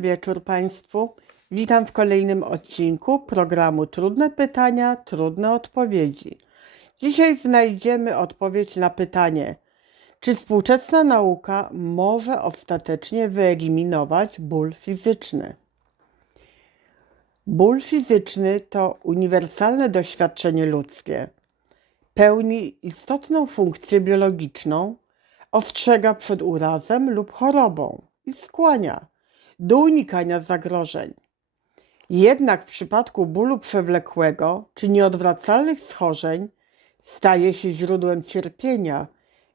Wieczór Państwu. Witam w kolejnym odcinku programu Trudne pytania, trudne odpowiedzi. Dzisiaj znajdziemy odpowiedź na pytanie, czy współczesna nauka może ostatecznie wyeliminować ból fizyczny? Ból fizyczny to uniwersalne doświadczenie ludzkie. Pełni istotną funkcję biologiczną, ostrzega przed urazem lub chorobą i skłania do unikania zagrożeń. Jednak w przypadku bólu przewlekłego czy nieodwracalnych schorzeń staje się źródłem cierpienia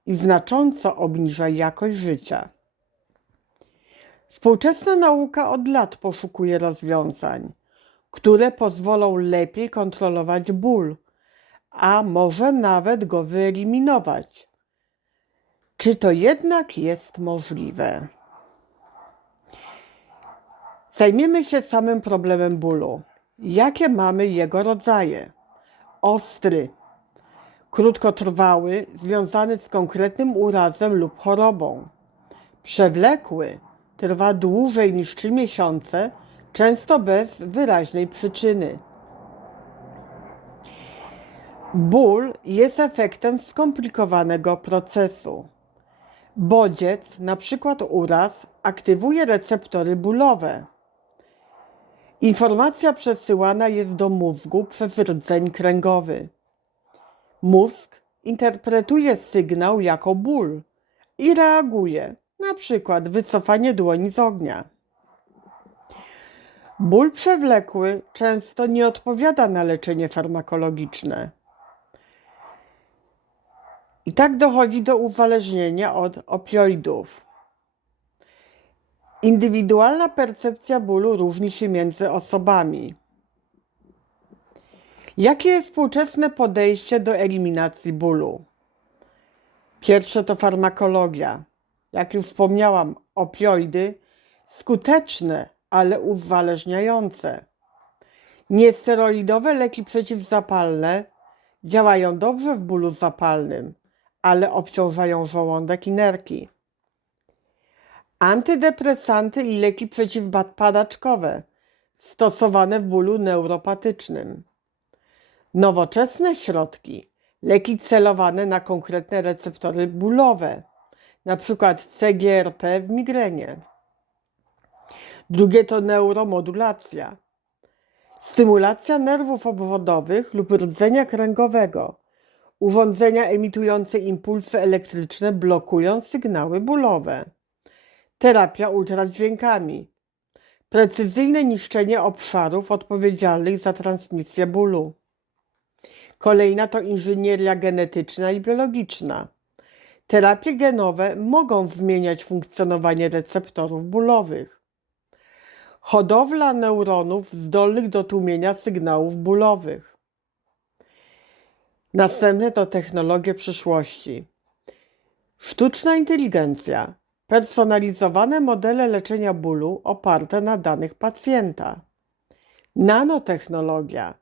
i znacząco obniża jakość życia. Współczesna nauka od lat poszukuje rozwiązań, które pozwolą lepiej kontrolować ból, a może nawet go wyeliminować. Czy to jednak jest możliwe? Zajmiemy się samym problemem bólu. Jakie mamy jego rodzaje? Ostry, krótkotrwały, związany z konkretnym urazem lub chorobą. Przewlekły, trwa dłużej niż 3 miesiące, często bez wyraźnej przyczyny. Ból jest efektem skomplikowanego procesu. Bodziec, przykład uraz, aktywuje receptory bólowe. Informacja przesyłana jest do mózgu przez rdzeń kręgowy. Mózg interpretuje sygnał jako ból i reaguje, na przykład wycofanie dłoni z ognia. Ból przewlekły często nie odpowiada na leczenie farmakologiczne. I tak dochodzi do uzależnienia od opioidów. Indywidualna percepcja bólu różni się między osobami. Jakie jest współczesne podejście do eliminacji bólu? Pierwsze to farmakologia. Jak już wspomniałam, opioidy skuteczne, ale uzależniające. Niesteroidowe leki przeciwzapalne działają dobrze w bólu zapalnym, ale obciążają żołądek i nerki. Antydepresanty i leki przeciwpadaczkowe stosowane w bólu neuropatycznym. Nowoczesne środki, leki celowane na konkretne receptory bólowe, np. CGRP w migrenie. Drugie to neuromodulacja. Stymulacja nerwów obwodowych lub rdzenia kręgowego. Urządzenia emitujące impulsy elektryczne blokują sygnały bólowe. Terapia ultradźwiękami. Precyzyjne niszczenie obszarów odpowiedzialnych za transmisję bólu. Kolejna to inżynieria genetyczna i biologiczna. Terapie genowe mogą zmieniać funkcjonowanie receptorów bólowych. Hodowla neuronów zdolnych do tłumienia sygnałów bólowych. Następne to technologie przyszłości. Sztuczna inteligencja. Personalizowane modele leczenia bólu oparte na danych pacjenta. Nanotechnologia.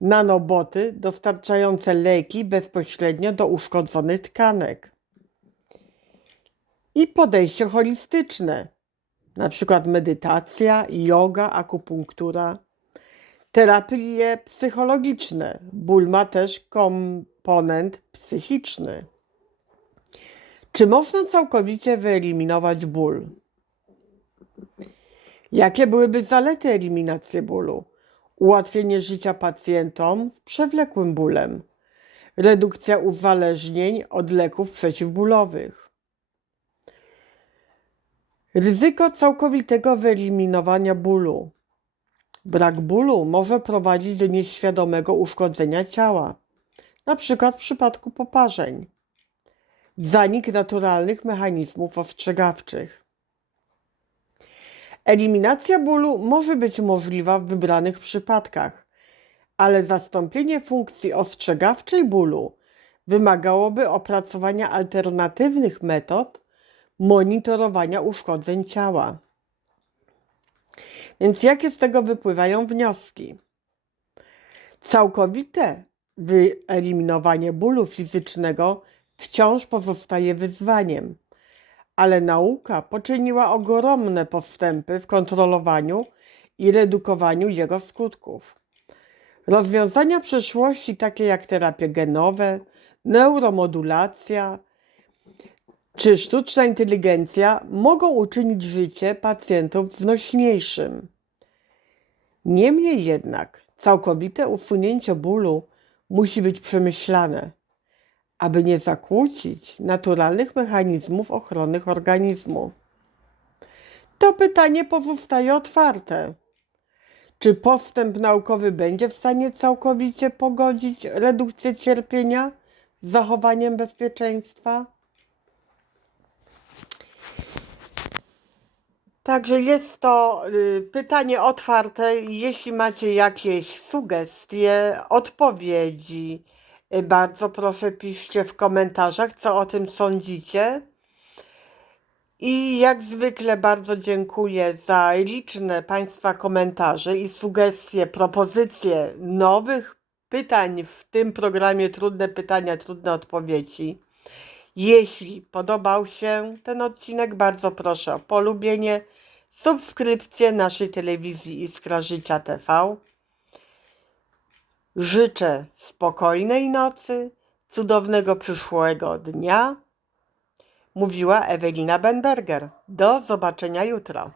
Nanoboty dostarczające leki bezpośrednio do uszkodzonych tkanek. I podejście holistyczne, na przykład medytacja, yoga, akupunktura. Terapie psychologiczne. Ból ma też komponent psychiczny. Czy można całkowicie wyeliminować ból? Jakie byłyby zalety eliminacji bólu? Ułatwienie życia pacjentom z przewlekłym bólem, redukcja uzależnień od leków przeciwbólowych. Ryzyko całkowitego wyeliminowania bólu. Brak bólu może prowadzić do nieświadomego uszkodzenia ciała, przykład w przypadku poparzeń. Zanik naturalnych mechanizmów ostrzegawczych. Eliminacja bólu może być możliwa w wybranych przypadkach, ale zastąpienie funkcji ostrzegawczej bólu wymagałoby opracowania alternatywnych metod monitorowania uszkodzeń ciała. Więc jakie z tego wypływają wnioski? Całkowite wyeliminowanie bólu fizycznego wciąż pozostaje wyzwaniem, ale nauka poczyniła ogromne postępy w kontrolowaniu i redukowaniu jego skutków. Rozwiązania przyszłości, takie jak terapie genowe, neuromodulacja czy sztuczna inteligencja, mogą uczynić życie pacjentów znośniejszym. Niemniej jednak, całkowite usunięcie bólu musi być przemyślane, aby nie zakłócić naturalnych mechanizmów ochronnych organizmu. To pytanie pozostaje otwarte. Czy postęp naukowy będzie w stanie całkowicie pogodzić redukcję cierpienia z zachowaniem bezpieczeństwa? Także jest to y, pytanie otwarte. Jeśli macie jakieś sugestie, odpowiedzi, bardzo proszę piszcie w komentarzach, co o tym sądzicie. I jak zwykle bardzo dziękuję za liczne Państwa komentarze i sugestie, propozycje nowych pytań w tym programie Trudne Pytania, Trudne Odpowiedzi. Jeśli podobał się ten odcinek, bardzo proszę o polubienie, subskrypcję naszej telewizji Iskra Życia TV. Życzę spokojnej nocy, cudownego przyszłego dnia. Mówiła Ewelina Benberger. Do zobaczenia jutro.